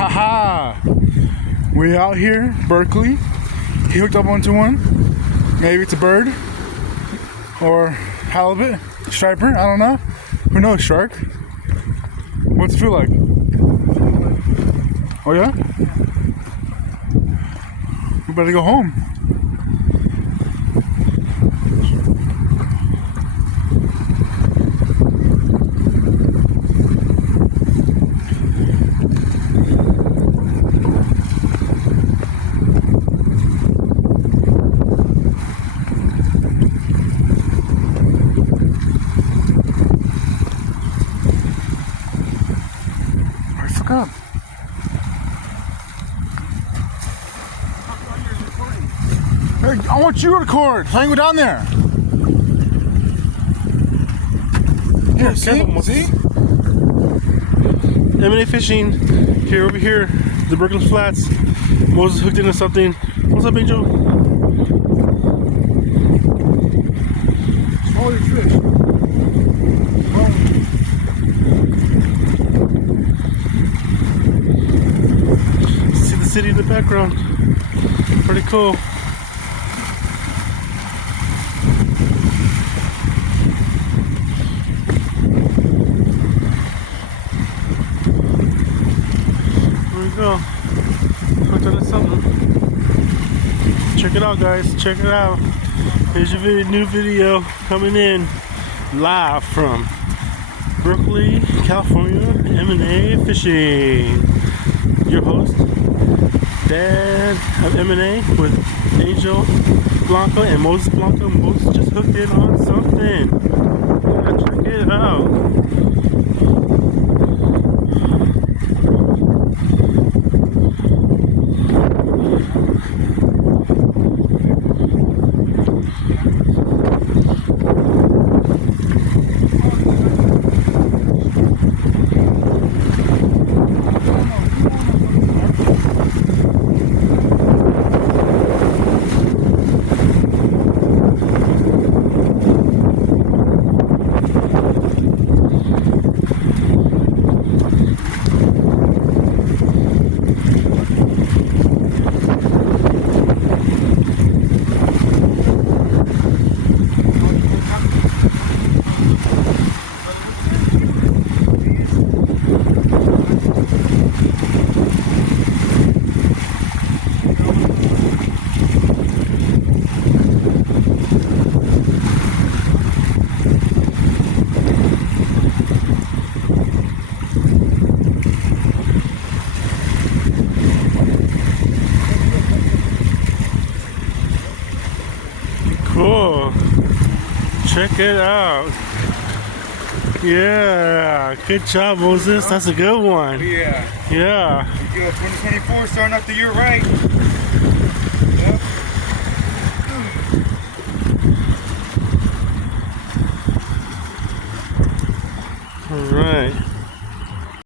Haha! We out here, Berkeley. He hooked up onto one. Maybe it's a bird or halibut, striper. I don't know. Who knows? Shark. What's it feel like? Oh yeah? We better go home. Up. Hey, I want you to record. So I can go down there. Here, see? M&A fishing here over here, the berkly flats. Moses hooked into something. What's up, Angel? Smaller fish. City in the background. Pretty cool. There we go. Hooked onto something. Check it out, guys. Check it out. Here's your new video coming in live from Berkeley, California. M&A fishing. Your host, Dad of M&A with Angel Blanco and Moses Blanco. Moses just hooked in on something. Yeah, check it out. Cool. Check it out. Yeah. Good job, Moses. That's a good one. Yeah. Yeah. You go 2024, starting off the year right.